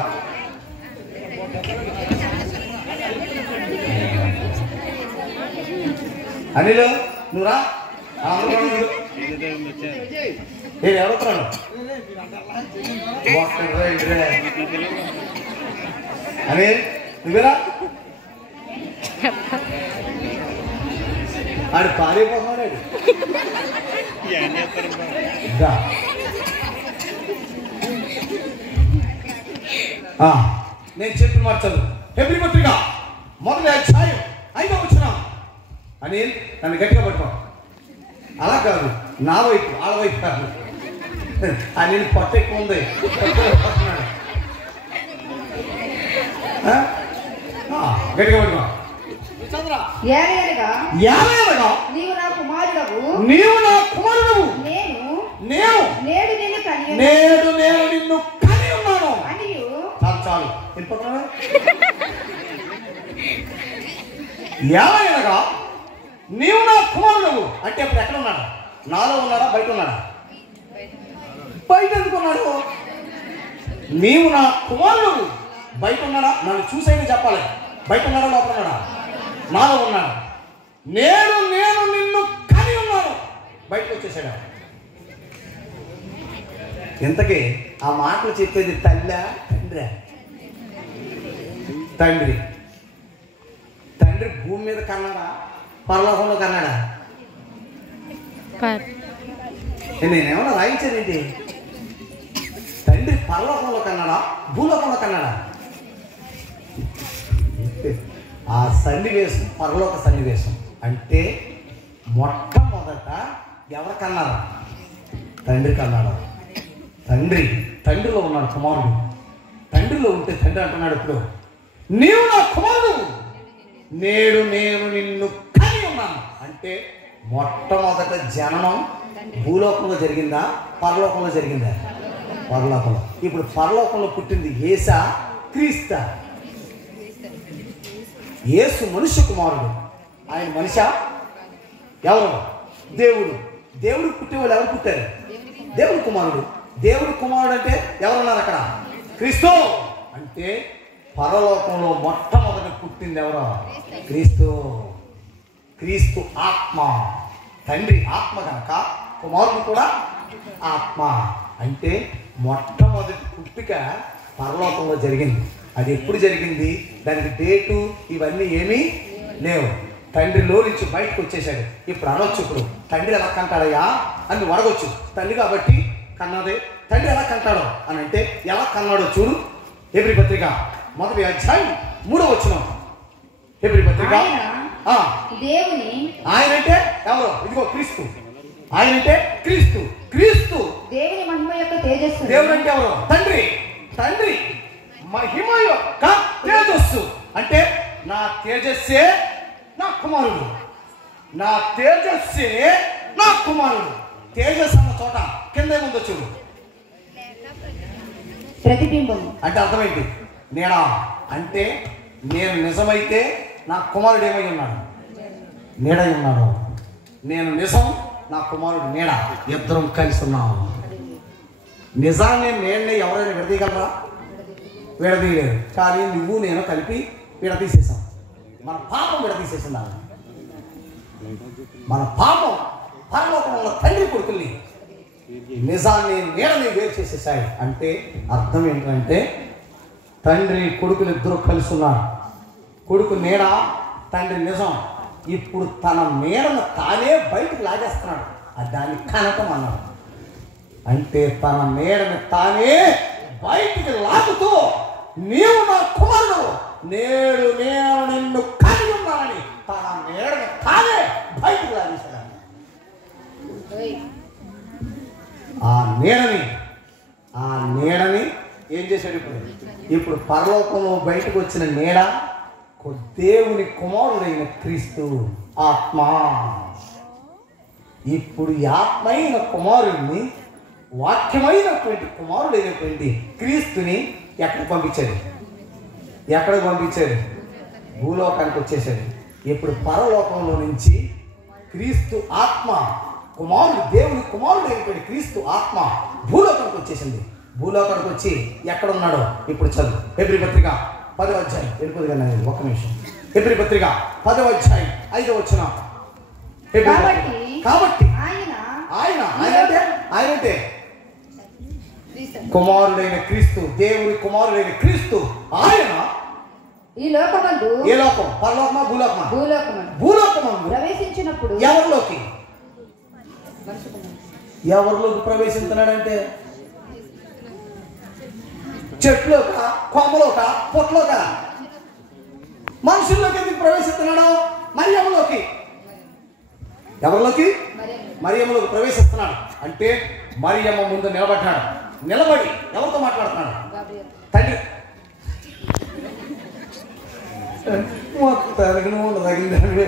అనిల్ నువ్వురా నేను ఎవరుతున్నాను అనిల్ నువ్వేరా ఆడు పారిపోతున్నాడు నేను చెప్పిన మార్చాను హెబ్రీ పత్రిక మొదటి అధ్యాయం 5వ వచనం అనిల్ నన్ను గట్టిగా పట్టుకో అలా కాదు నా వైపు వాళ్ళ వైపు కాదు అనిల్ పొట్ట ఎక్కువ ఉంది గట్టిగా పట్టుకో నీవు నా కుమారుడవు నేడు నేను నిన్ను కని ఉన్నాను చాలు చాలు వెళ్ళిపోతున్నా ఏమనగా నీవు నా కుమారుడవు అంటే అప్పుడు ఎక్కడ ఉన్నాడా నాలో ఉన్నాడా బయట ఉన్నాడా బయట ఎందుకున్నాడు నీవు నా కుమారుడు బయట ఉన్నాడా నన్ను చూసైనా చెప్పాలి బయట ఉన్నాడా లోపల ఉన్నాడా నాలో ఉన్నాడు నేను నిన్ను కని ఉన్నాను బయటకు వచ్చేసాడు ఇంతకీ ఆ మాటలు చెప్పేది తల్లా తండ్రి తండ్రి భూమి మీద కన్నాడా పరలోకంలో కన్నాడా నేనేమన్నా రాయించానేంటి తండ్రి పరలోకంలో కన్నాడా భూలోకంలో కన్నాడా ఆ సన్నివేశం పరలోక సన్నివేశం అంటే మొట్టమొదట ఎవరు కన్నారా తండ్రి కన్నాడు తండ్రిలో ఉన్నాడు కుమారుడు తండ్రిలో ఉంటే తండ్రి అంటున్నాడు ఇప్పుడు నీవు నా కుమారుడు నేను నిన్ను కని ఉన్నాను అంటే మొట్టమొదట జననం భూలోకంలో జరిగిందా పరలోకంలో జరిగిందా పరలోకంలో ఇప్పుడు పరలోకంలో పుట్టింది యేసా క్రీస్తా యేసు మనుష్య కుమారుడు ఆయన మనిషా ఎవరు దేవుడు పుట్టేవాళ్ళు ఎవరు పుట్టారు దేవుడు కుమారుడు అంటే ఎవరున్నారు అక్కడ క్రీస్తు అంటే పరలోకంలో మొట్టమొదటి పుట్టింది ఎవరో క్రీస్తు ఆత్మ తండ్రి ఆత్మ కనుక కుమారుడు కూడా ఆత్మ అంటే మొట్టమొదటి పుట్టుక పరలోకంలో జరిగింది అది ఎప్పుడు జరిగింది దానికి డేటు ఇవన్నీ ఏమీ లేవు తండ్రిలో నుంచి బయటకు వచ్చేసాడు ఇప్పుడు అనొచ్చు ఇప్పుడు తండ్రి ఎలా కంటాడయ్యా అని అడగొచ్చు తల్లి కాబట్టి కన్నదే తండ్రి ఎలా కంటాడో అని అంటే ఎలా కన్నాడో చూడు హెబ్రీ పత్రిక మొదటి అధ్యాయం 3వ వచనం హెబ్రీ పత్రిక ఆయనంటే ఎవరు ఇదిగో క్రీస్తు ఆయనంటే క్రీస్తు దేవుని మహిమ యొక్క తేజస్సు దేవుడు అంటే ఎవరు తండ్రి మహిమ యొక్క తేజస్సు అంటే నా తేజస్సే నా కుమారుడు తేజస్సు అన్న చోట కింద ఏముందో చూడు ప్రతిబింబం అంటే అర్థమైంది నేడా అంటే నేను నిజమైతే నా కుమారుడు ఏమై ఉన్నాడు నీడై ఉన్నాడు నేను నిజం నా కుమారుడు నీడ ఇద్దరం కలిసి ఉన్నాం నిజాన్ని నేనే ఎవరైనా విడదీయగలరా విడదీయలేదు కానీ నువ్వు నేను కలిపి విడదీసేసాం మన పాపం విడదీసేసిందా మన పాపం పరలోకంలో తండ్రి కొడుకుల్ని నిజాన్ని నీడని వేరు చేసేసాయి అంటే అర్థం ఏంటంటే తండ్రి కొడుకులు ఇద్దరు కలిసి ఉన్నారు కొడుకు నీడ తండ్రి నిజం ఇప్పుడు తన నీడను తానే బయటకు లాగేస్తున్నాడు దాన్ని కనటం అన్నాడు అంటే తన నీడని తానే బయటికి లాగుతూ నీవు నా కుమారుడు నేను నిన్ను కలిగి ఉన్నానని తన నీడని తానే బయటకు లాగేశాడు ఆ నీడని ఏం చేశాడు ఇప్పుడు ఇప్పుడు పరలోకంలో బయటకు వచ్చిన నీడ దేవుని కుమారుడైన క్రీస్తు ఆత్మ. ఇప్పుడు ఈ ఆత్మైన కుమారుడిని, వాక్యమైనటువంటి కుమారుడైనటువంటి క్రీస్తుని ఎక్కడికి పంపించాడు? ఎక్కడికి పంపించాడు? భూలోకానికి వచ్చేసాడు. ఇప్పుడు పరలోకంలో నుంచి క్రీస్తు ఆత్మ, కుమారుడు, దేవుని కుమారుడు అయినటువంటి క్రీస్తు ఆత్మ భూలోకానికి వచ్చేసింది. భూలోకానికి వచ్చి ఎక్కడ ఉన్నాడో ఇప్పుడు చదువు. హెబ్రీ పత్రిక 10వ అధ్యాయం. వెళ్ళిపోదు కదా ఒక్క నిమిషం. హెబ్రీ పత్రిక 10వ అధ్యాయం 5వ వచనం. కాబట్టి ఆయనంటే కుమారుడైన క్రీస్తు, దేవుని కుమారుడైన క్రీస్తు ఆయన ఈ లోకమందు, ఏ లోకం? పరలోకమా భూలోకమా? భూలోకమందు ప్రవేశించినప్పుడు ఎవరిలోకి ప్రవేశిస్తున్నాడంటే చెట్లోక, కొమ్మలోక, పొట్లోక, మనుషుల్లోకి ఎందుకు ప్రవేశిస్తున్నాడు? మరియమ్మలోకి. ఎవరిలోకి? మరియమ్మలోకి ప్రవేశిస్తున్నాడు. అంటే మరియమ్మ ముందు నిలబడ్డాడు. నిలబడి ఎవరితో మాట్లాడుతున్నాడు? తండ్రి. మొత్తానికి నువ్వు తగిలిందండి.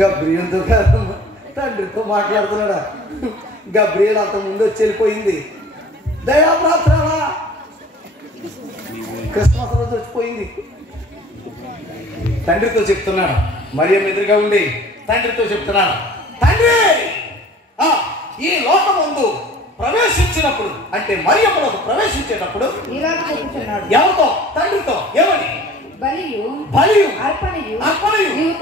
గబ్రియల్తో కాదు, తండ్రితో మాట్లాడుతున్నాడా? గబ్రియల్ అంత ముందు వచ్చి వెళ్ళిపోయింది. దయా ప్రార్థన క్రిస్మస్ రోజు వచ్చిపోయింది. తండ్రితో చెప్తున్నాడు. మరియమ్మ ఎదురుగా ఉండి తండ్రితో చెప్తున్నాడు, తండ్రి ఈ లోకమందు ప్రవేశించినప్పుడు, అంటే మరియమ్మలోకి ప్రవేశించేటప్పుడు ఎవరితో? తండ్రితో. ఏమని? బలియు అర్పణయు నీవు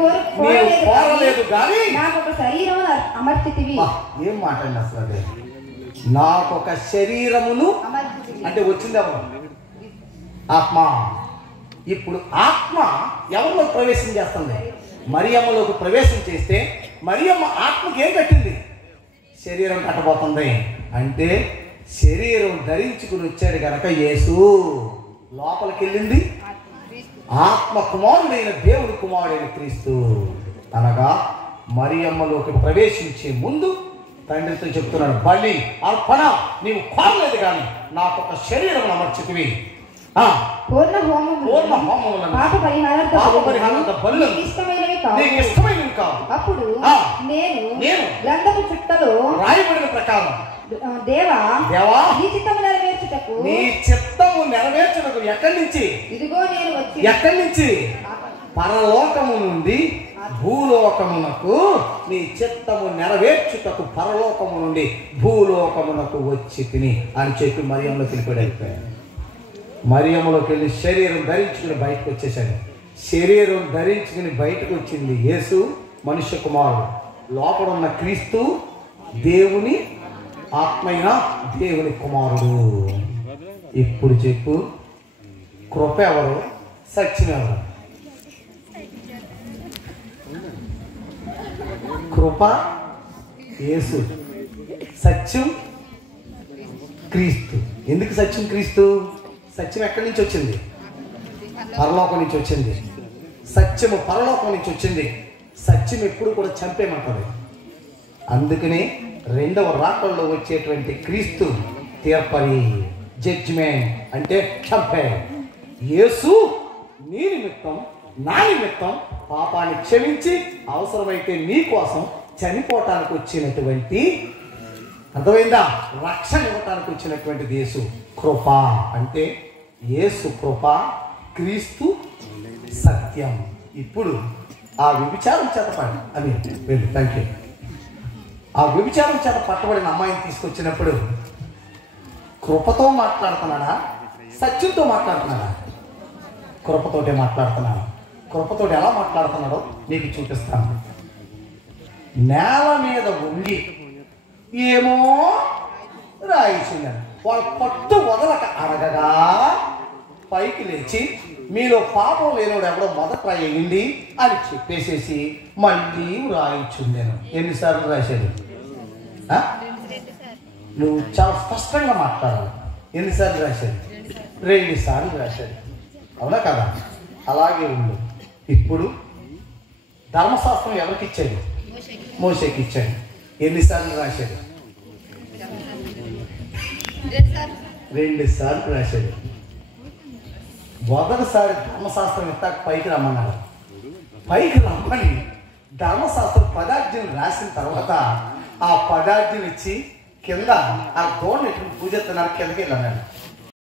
కోరలేదు కానీ నాకు ఒక శరీరమును అమర్చితివి. ఏం మాట అండి అసలు అదే? నాకు ఒక శరీరమును అంటే వచ్చింది ఎవరు? ఆత్మ. ఇప్పుడు ఆత్మ ఎవరిలో ప్రవేశం చేస్తుంది? మరియమ్మలోకి ప్రవేశం చేస్తే మరియమ్మ ఆత్మకి ఏం కట్టింది? శరీరం కట్టబోతుంది. అంటే శరీరం ధరించుకుని వచ్చాడు కనుక యేసు లోపలికి వెళ్ళింది ఆత్మ, కుమారుడైన దేవుని కుమారుడైన క్రీస్తు. అనగా మరియమ్మలోకి ప్రవేశించే ముందు తండ్రితో చెప్తున్నాడు, బలి అర్పణ నీవు కోరలేదు కానీ నాకు ఒక శరీరం అమర్చితివి. పూర్ణ హోమములను పాప పరిహారార్థ బలులు నీకు ఇష్టమైనవి కావు. అప్పుడు నేను గ్రంథపు చుట్టలో రాయబడిన ప్రకారం దేవా నీ చిత్తము నెరవేర్చుటకు, నీ చిత్తము నెరవేర్చుటకు ఎక్కడి నుంచి? ఇదిగో నేను వచ్చి. ఎక్కడి నుంచి? పరలోకము నుండి భూలోకమునకు నీ చిత్తము నెరవేర్చుటకు పరలోకము నుండి భూలోకమునకు వచ్చి తిని అని చెప్పి మరియంలోకి వెళ్ళిపోయాడు. మరియంలోకి వెళ్ళి శరీరం ధరించుకుని బయటకు వచ్చేసాడు. శరీరం ధరించుకుని బయటకు వచ్చింది యేసు, మనుష్య కుమారుడు. లోపల ఉన్న క్రీస్తు దేవుని ఆత్మైన దేవుని కుమారుడు. ఇప్పుడు చెప్పు, కృప ఎవరు? సత్యం ఎవరు? కృప యేసు, సత్యం క్రీస్తు. ఎందుకు సత్యం క్రీస్తు? సత్యం ఎక్కడి నుంచి వచ్చింది? పరలోకం నుంచి వచ్చింది. సత్యము పరలోకం నుంచి వచ్చింది. సత్యం ఎప్పుడు కూడా చంపేమంటది. అందుకనే రెండవ రాకల్లో వచ్చేటువంటి క్రీస్తు తీర్పరి, జడ్జిమెంట్ అంటే చంపే. యేసు నీ నిమిత్తం, నా నిమిత్తం పాపాన్ని క్షమించి అవసరమైతే నీ కోసం చనిపోవటానికి వచ్చినటువంటి, అర్థమైందా, రక్షణ ఇవ్వటానికి వచ్చినటువంటి యేసు. కృప అంటే యేసు కృప, క్రీస్తు సత్యం. ఇప్పుడు ఆ వ్యభిచారం చేత అని వెళ్ళి థ్యాంక్ యూ. ఆ వ్యభిచారం చేత పట్టబడిన అమ్మాయిని తీసుకొచ్చినప్పుడు కృపతో మాట్లాడుతున్నాడా, సత్యంతో మాట్లాడుతున్నాడా? కృపతోటే మాట్లాడుతున్నాడు. కృపతోటి ఎలా మాట్లాడుతున్నాడో నీకు చూపిస్తాను. నేల మీద ఉండి ఏమో రాయిచున్నాడు. వాళ్ళ పట్టు వదలక అడగగా పైకి లేచి మీలో పాపం లేనివాడు ఎవడో మొదట రాయండి అని చెప్పేసేసి మళ్ళీ రాయించుండాను. ఎన్నిసార్లు రాశాడు? నువ్వు చాలా స్పష్టంగా మాట్లాడాలి. ఎన్నిసార్లు రాశాడు? 2 సార్లు రాశాడు. అవునా కదా? అలాగే ఉండు. ఇప్పుడు ధర్మశాస్త్రం ఎవరికి ఇచ్చాడు? మోషేకి ఇచ్చాడు. ఎన్నిసార్లు రాశాడు? 2 సార్లు రాశాడు. మొదటిసారి ధర్మశాస్త్రం ఇస్తాక పైకి రమ్మన్నాడు. పైకి రమ్మని ధర్మశాస్త్రం పదార్థం రాసిన తర్వాత ఆ పదార్థం ఇచ్చి కింద ఆ గోడని పూజ కిందకి వెళ్ళన్నాడు.